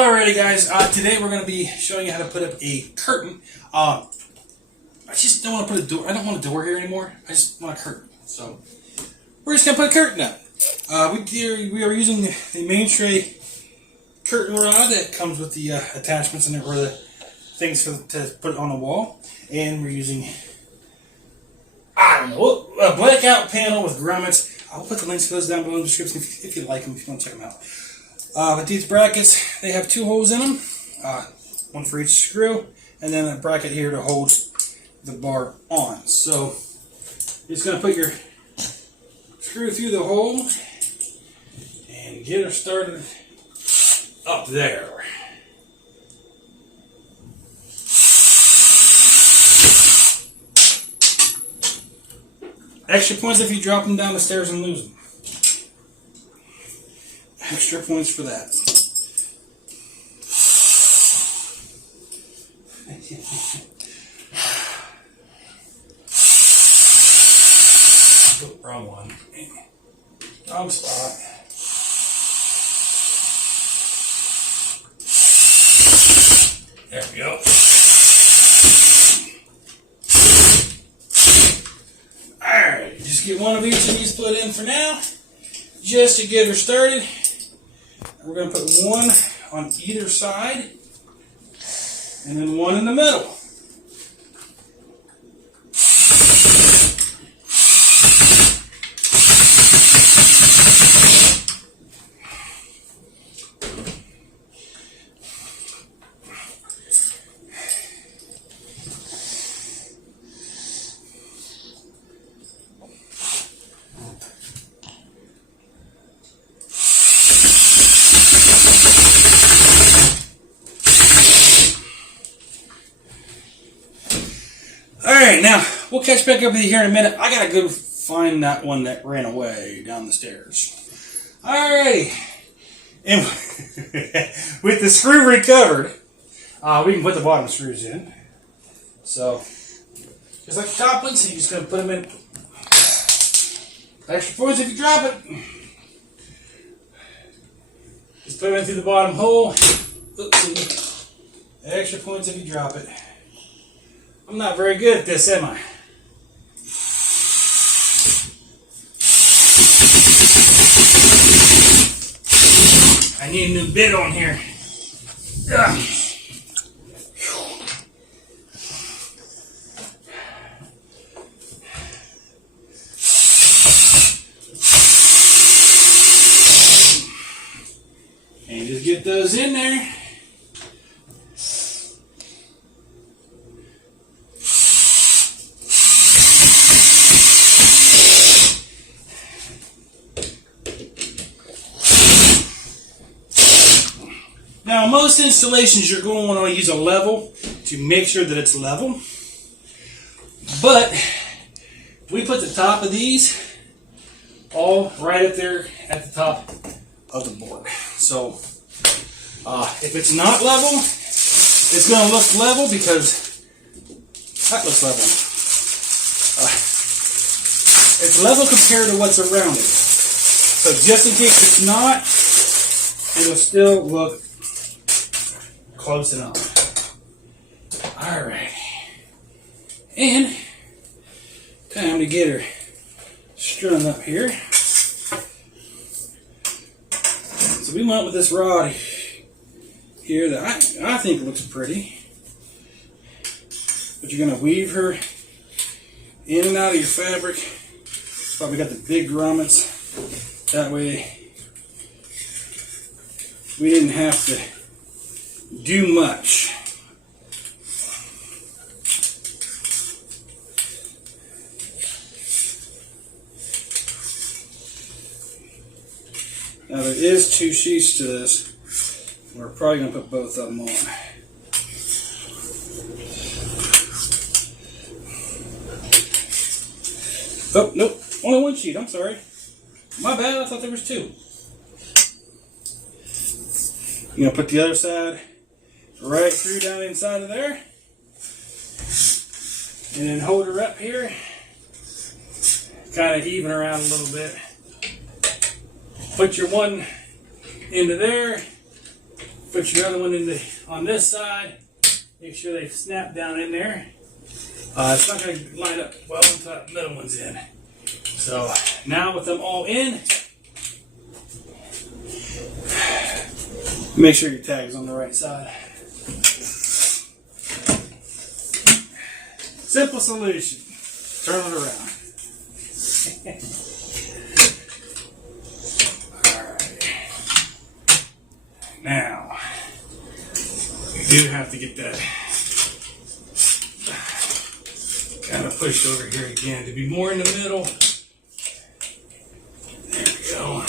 Alrighty guys, today we're going to be showing you how to put up a curtain. I just don't want to put a door. I don't want a door here anymore. I just want a curtain. So we're just going to put a curtain up. We are using the mainstay curtain rod that comes with the attachments and or the things to put it on the wall. And we're using, I don't know, a blackout panel with grommets. I'll put the links to those down below in the description if you like them, if you want to check them out. But these brackets, they have 2 holes in them, one for each screw, and then a bracket here to hold the bar on. So you're just going to put your screw through the hole and get her started up there. Extra points if you drop them down the stairs and lose them. Extra points for that. Oh, wrong one. Wrong spot. There we go. Alright, just get one of each of these put in for now, just to get her started. We're going to put one on either side, and then one in the middle. Alright, now, we'll catch back up with you here in a minute. I gotta go find that one that ran away down the stairs. Alright. And with the screw recovered, we can put the bottom screws in. So, just like the top ones, you're just gonna put them in. Extra points if you drop it. Just put them in through the bottom hole. Oopsie. Extra points if you drop it. I'm not very good at this, am I? I need a new bit on here. Ugh. And just get those in there. Now, most installations, you're going to want to use a level to make sure that it's level. But we put the top of these all right up there at the top of the board. So if it's not level, it's going to look level because that looks level. It's level compared to what's around it. So just in case it's not, it'll still look close enough. Alright. And time to get her strung up here. So we went with this rod here that I think looks pretty. But you're going to weave her in and out of your fabric. Probably got the big grommets. That way we didn't have to do much. Now there is 2 sheets to this. We're probably going to put both of them on. Oh, nope. Only 1 sheet. I'm sorry. My bad. I thought there was 2. I'm going to put the other side right through down inside of there. And then hold her up here. Kind of even her out a little bit. Put your one into there. Put your other one on this side. Make sure they snap down in there. It's not going to line up well until that middle one's in. So now with them all in, make sure your tag is on the right side. Simple solution. Turn it around. Alright. Now, we do have to get that kind of pushed over here again to be more in the middle. There we go.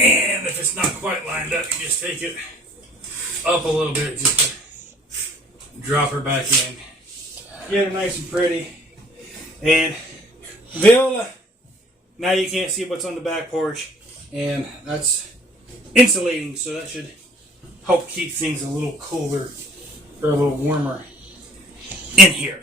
And if it's not quite lined up, you just take it up a little bit just to drop her back in. Get her nice and pretty. And Viola, now you can't see what's on the back porch. And that's insulating, so that should help keep things a little cooler or a little warmer in here.